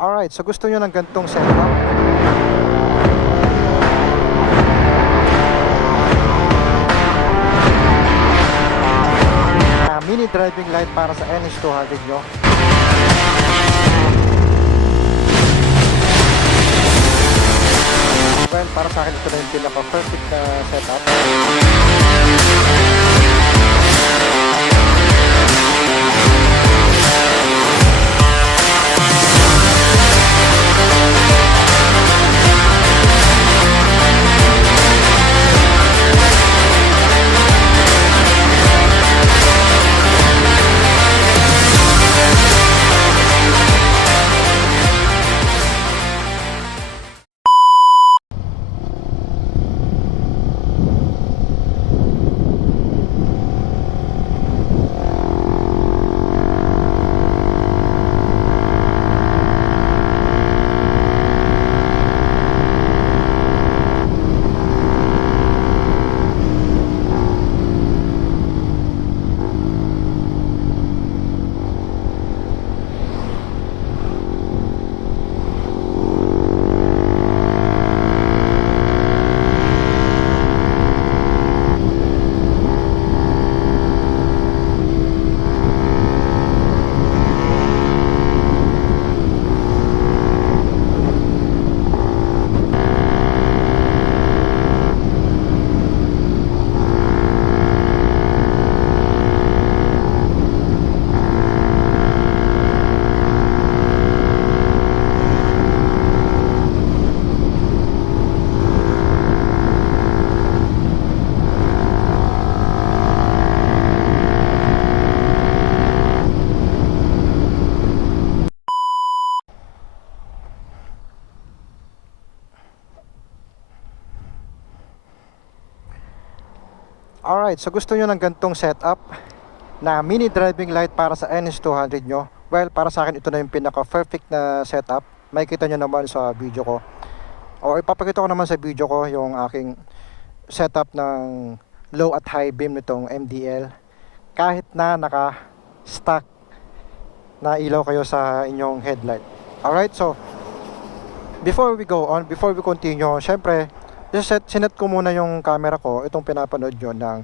Alright, so gusto nyo ng gantong setup? Ah, mini driving light para sa NH200 nyo. Well, para sa akin ito na yung pinaka-perfect na setup. Alright, so gusto nyo ng gantong setup na mini driving light para sa NS200 nyo. Well, para sa akin ito na yung pinaka-perfect na setup. Makikita nyo naman sa video ko. O ipapakita ko naman sa video ko yung aking setup ng low at high beam nitong MDL. Kahit na naka-stack na ilaw kayo sa inyong headlight. Alright, so before we go on, before we continue, syempre, set, sinet ko muna yung camera ko, itong pinapanood nyo ng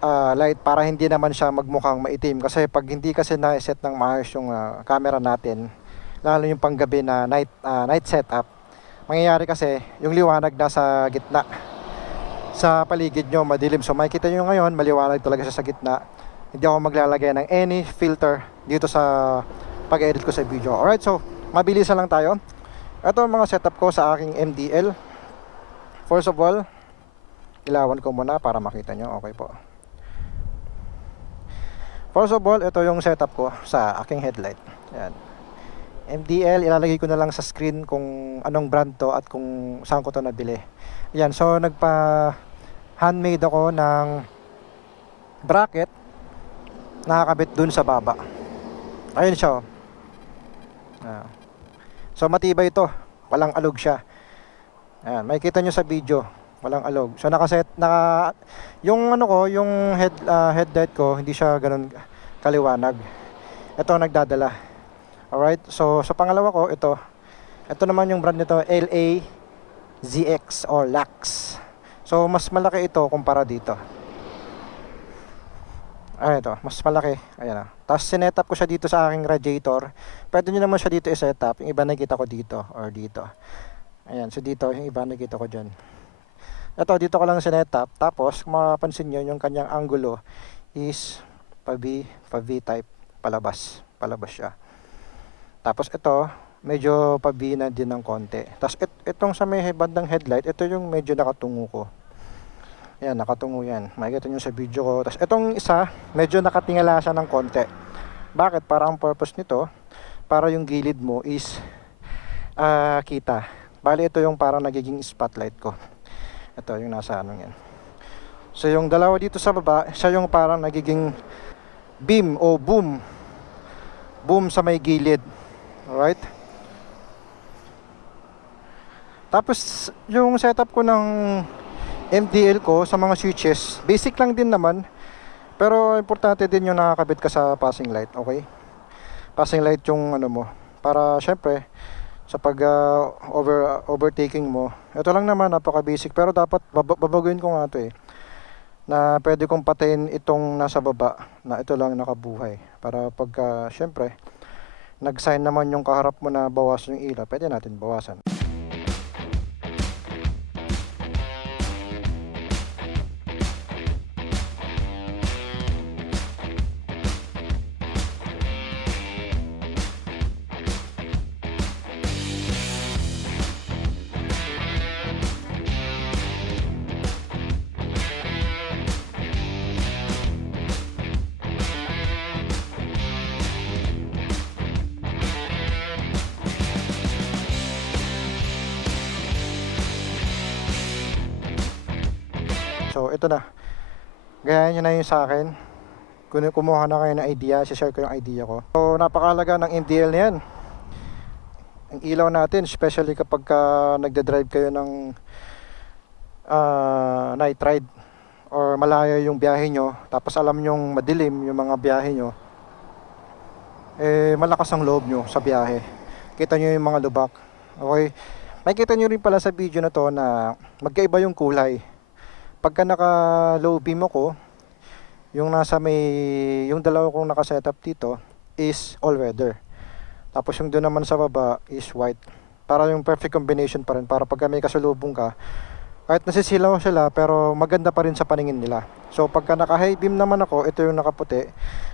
ah, light para hindi naman siya magmukhang maitim. Kasi pag hindi kasi na-set ng maayos yung ah, camera natin, lalo yung panggabi na night, ah, night setup, mangyayari kasi yung liwanag nasa gitna. Sa paligid nyo, madilim. So makikita nyo ngayon, maliwanag talaga siya sa gitna. Hindi ako maglalagay ng any filter dito sa pag-edit ko sa video. Alright, so mabilisan lang tayo. Ito ang mga setup ko sa aking MDL. First of all, ilawan ko muna para makita nyo. Okay po. First of all, ito yung setup ko sa aking headlight. Ayan. MDL, ilalagay ko na lang sa screen kung anong brand to at kung saan ko to nabili. Ayan, so nagpa handmade ako ng bracket nakakabit dun sa baba. Ayun siya. oh. Ah. So matibay ito. Walang alog siya. Ayan, makikita nyo sa video. Walang alog. So nakaset naka yung ano ko, yung head ah, headlight ko, hindi siya ganun kaliwanag. Ito ang nagdadala. Alright, so sa pangalawa ko, ito. Ito naman yung brand nito, LA ZX or Lux. So mas malaki ito kumpara dito. Ayan ito, mas malaki. Ayan ah. Tapos sinetup ko siya dito sa aking radiator. Pwede nyo naman siya dito i-setup. Yung iba nakita ko dito or dito. Ayan, so dito, yung iba nakita ko dyan. Ito, dito ko lang sinetup. Tapos, kung mapapansin nyo, yung kanyang angulo is pa V, pa V type, palabas. Palabas siya. Tapos ito, medyo pa V na din ng konti. Tapos it, itong sa may bandang headlight, ito yung medyo nakatungo ko. Ayan, nakatungo yan. Makikita nyo sa video ko. Tapos itong isa, medyo nakatingala siya ng konti. Bakit? Para ang purpose nito, para yung gilid mo is ah, kita. Bali, ito yung parang nagiging spotlight ko. Ito yung nasa ano yan. So yung dalawa dito sa baba, siya yung parang nagiging beam o boom. Boom sa may gilid. Alright? Tapos yung setup ko ng MDL ko sa mga switches, basic lang din naman. Pero importante din yung nakakabit ka sa passing light, okay? Passing light yung ano mo. Para syempre, sa pag ah, over overtaking mo. Ito lang naman napaka basic pero dapat bab- babaguhin ko nga 'to eh. Na pwede kong patayin itong nasa baba na ito lang nakabuhay para pagka syempre nag-sign naman yung kaharap mo na bawasan yung ilaw, pwede natin bawasan. So, ito na. Gaya nyo na yung sa akin. Kung kumuha na kayo ng idea, share ko yung idea ko. So, napakalaga ng MDL na yan. Ang ilaw natin, especially kapag ka nagda-drive kayo ng ah, night ride or malayo yung biyahe nyo, tapos alam nyong madilim yung mga biyahe nyo, eh, malakas ang loob nyo sa biyahe. Kita nyo yung mga lubak. Okay? Makikita nyo rin pala sa video na to na magkaiba yung kulay pagka naka low beam ako yung nasa may yung dalawa kong naka setup dito is all weather. Tapos yung doon naman sa baba is white. Para yung perfect combination pa rin para pagka may kasalubong ka kahit nasisilaw sila pero maganda pa rin sa paningin nila. So pagka naka high beam naman ako ito yung nakaputi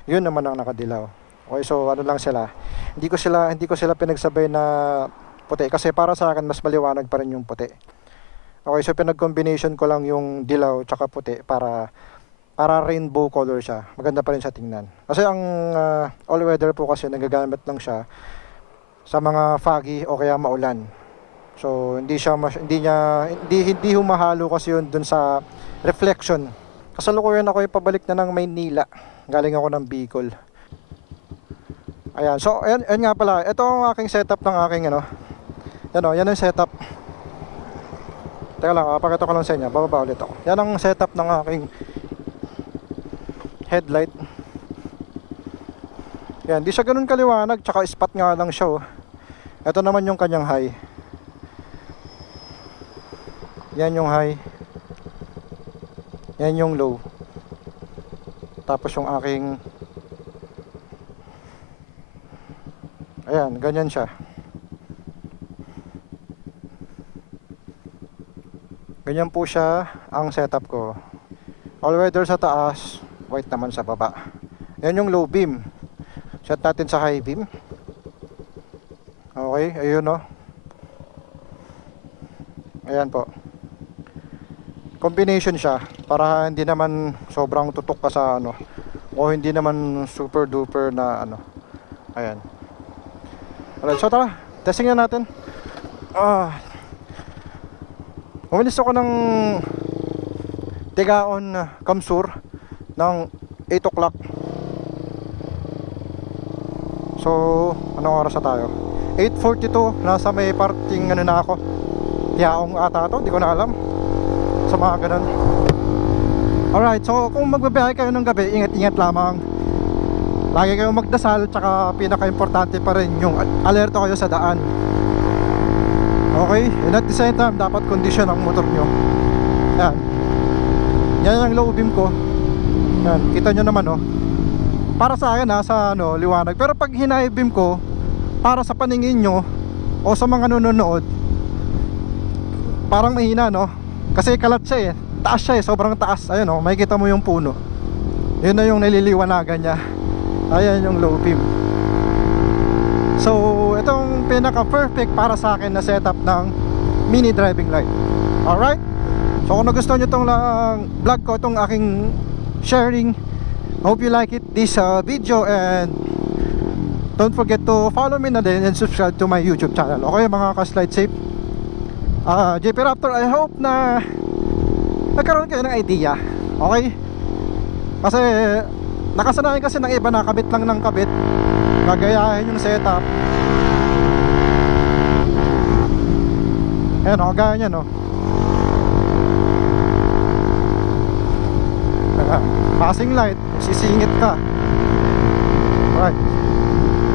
yun naman ang nakadilaw. Okay so ano lang sila. Hindi ko sila hindi ko sila pinagsabay na puti. Kasi para sa akin mas maliwanag pa rin yung puti Okay, so pinag-combination ko lang yung dilaw tsaka puti para para rainbow color siya. Maganda pa rin sa tingnan. Kasi ang ah, all weather po kasi nagagamit lang siya sa mga foggy o kaya maulan. So hindi siya mas, hindi niya hindi hindi humahalo kasi yun dun sa reflection. Kasalukuyan ako yung pabalik na ng Maynila. Galing ako ng Bicol. Ayan, so ayan, ayan nga pala. Ito ang aking setup ng aking ano. Yan o, yan ang setup. Teka lang, ah, pakita ko lang sa inyo. Bababa ulit ako. Yan ang setup ng aking headlight. Yan, di siya ganun kaliwanag. Tsaka spot nga lang siya. Oh. Ito naman yung kanyang high. Yan yung high. Yan yung low. Tapos yung aking Ayan, ganyan siya. Ganyan po siya ang setup ko. All weather sa taas, white naman sa baba. Yan yung low beam. Set natin sa high beam. Okay, ayun no. Ayan po. Combination siya para hindi naman sobrang tutok ka sa ano o hindi naman super duper na ano. Ayan. Alright, so tara, testing na natin. Ah, Umalis ako ng Tigaon uh, Kamsur ng 8 o'clock. So, anong oras na tayo? 8.42, nasa may parting ano na ako. Tiyaong ata to, di ko na alam. Sa mga ganun. Alright, so kung magbabiyahe kayo ng gabi, ingat-ingat lamang. Lagi kayong magdasal, tsaka pinaka-importante pa rin yung alerto kayo sa daan. Okay, and at the same time, dapat condition ang motor nyo. Yan. Yan ang low beam ko. Yan, kita nyo naman oh. Para sa akin ha, sa ano, liwanag. Pero pag high beam ko, para sa paningin nyo, o sa mga nanonood, parang mahina no. Kasi kalat siya eh. Taas siya eh, sobrang taas. Ayun oh, makikita mo yung puno. Yun na yung naliliwanagan niya. Ayan yung low beam. So, itong pinaka-perfect para sa akin na setup ng mini driving light. Alright? So, kung nagustuhan nyo itong lang vlog ko, itong aking sharing, hope you like it, this uh, video, and don't forget to follow me na din and subscribe to my YouTube channel. Okay, mga ka-slide safe. Ah, JP Raptor, I hope na nagkaroon kayo ng idea. Okay? Kasi nakasanayan kasi ng iba na kabit lang ng kabit gagayahin yung setup ayan o, gaya nyan o passing light, sisingit ka right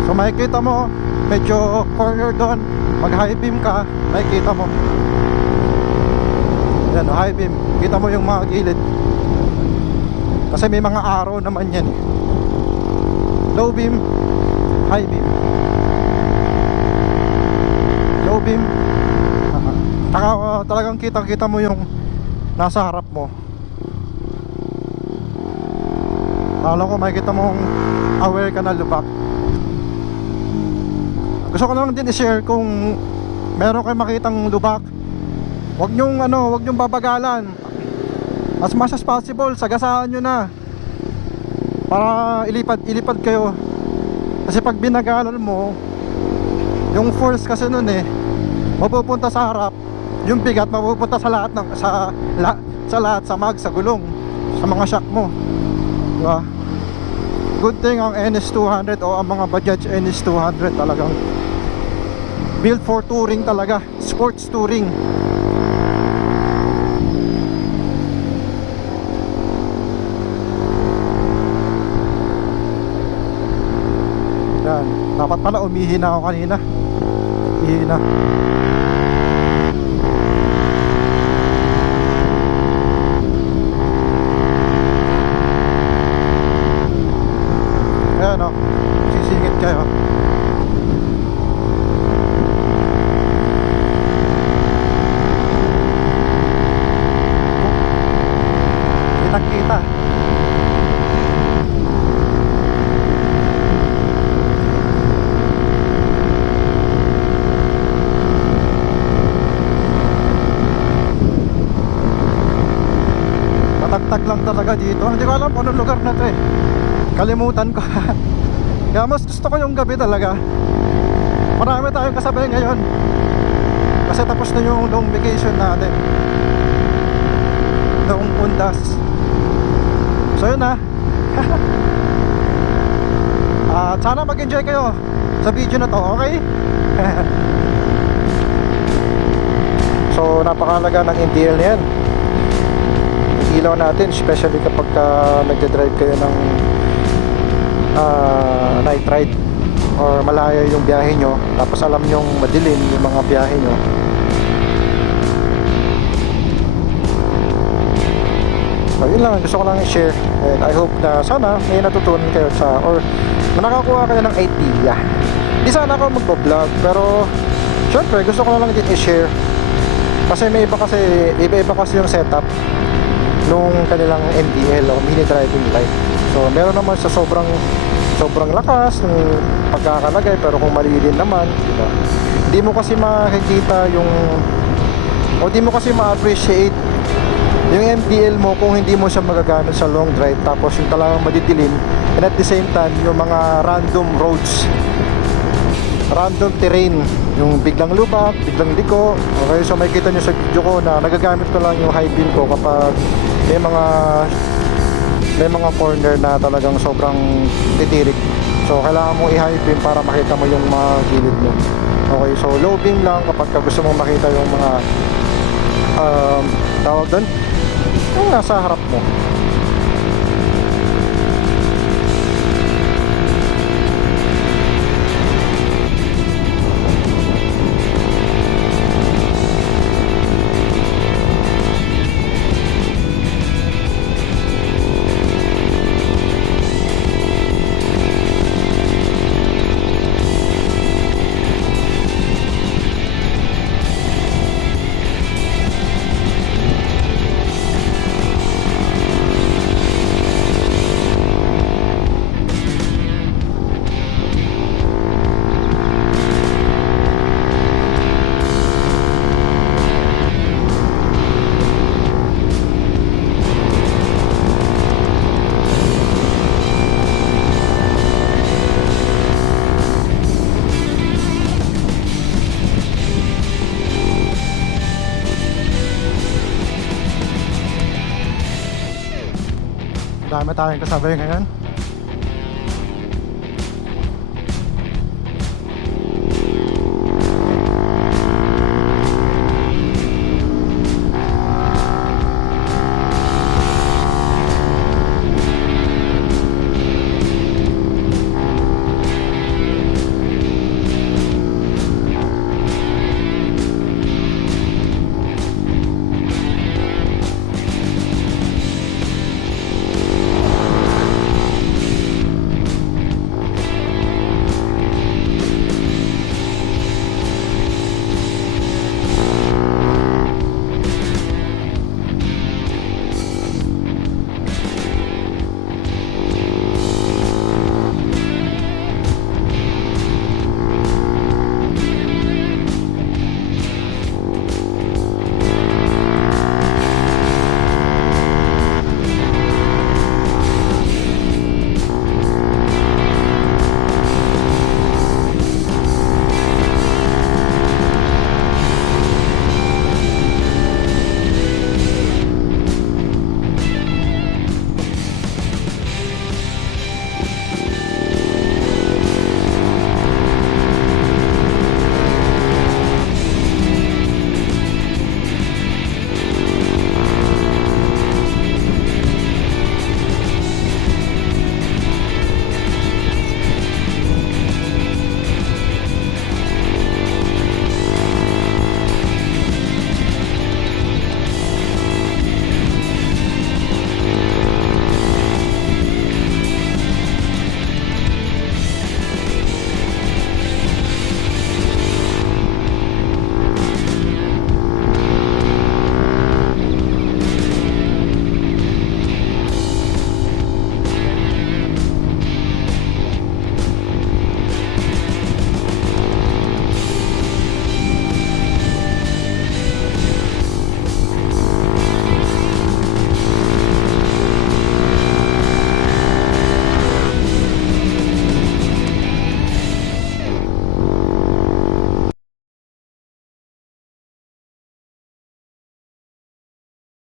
so makikita mo medyo corner doon, mag high beam ka, makikita mo. Yan, high beam. Kita mo yung mga gilid. Kasi may mga araw naman yan eh. Low beam, high beam. Low beam. Taka, uh, talagang kita-kita mo yung nasa harap mo. Akala ko makikita mong aware ka na lubak. Gusto ko lang din i-share kung meron kayo makitang lubak. Huwag nyong ano, huwag nyong babagalan. As much as possible, sagasaan nyo na. Para ilipad, ilipad kayo. Kasi pag binagalan mo, yung force kasi nun eh, mapupunta sa harap, yung bigat mapupunta sa lahat ng sa la, sa lahat sa mag, sa gulong, sa mga shock mo. Diba? Good thing ang NS200 o ang mga Bajaj NS200 talagang built for touring talaga, sports touring. Yan. Dapat pala umihi na ako kanina. Umihi na. Ayan o. Sisingit kayo. Kitang kita. Matagtag lang talaga dito. Hindi ko alam kung anong lugar na to eh. Kalimutan ko. Kaya mas gusto ko yung gabi talaga. Marami tayong kasabay ngayon. Kasi tapos na yung long vacation natin. Noong undas. So yun na. At sana mag-enjoy kayo sa video na to, okay? so napakalaga ng NDL na ilaw natin especially kapag ka nagde-drive kayo ng ah, night ride or malayo yung biyahe nyo tapos alam nyong madilim yung mga biyahe nyo. So yun lang gusto ko lang i-share and I hope na sana may natutunan kayo sa or nakakuha kayo ng idea. Hindi sana ako magbo-vlog pero syempre gusto ko lang din i-share. Kasi may iba kasi iba-iba kasi yung setup nung kanilang MDL o mini driving light. So meron naman sa sobrang sobrang lakas ng pagkakalagay pero kung mali din naman, di ba? Hindi mo kasi makikita yung o di mo kasi ma-appreciate yung MDL mo kung hindi mo siya magagamit sa long drive tapos yung talagang madidilim and at the same time yung mga random roads random terrain yung biglang lubak, biglang liko okay so makikita nyo sa video ko na nagagamit ko lang yung high beam ko kapag may mga may mga corner na talagang sobrang titirik. So kailangan mo i-high beam para makita mo yung mga gilid mo. Okay so low beam lang kapag ka gusto mong makita yung mga um, tawag doon yung nasa harap mo dami tayong kasabay ngayon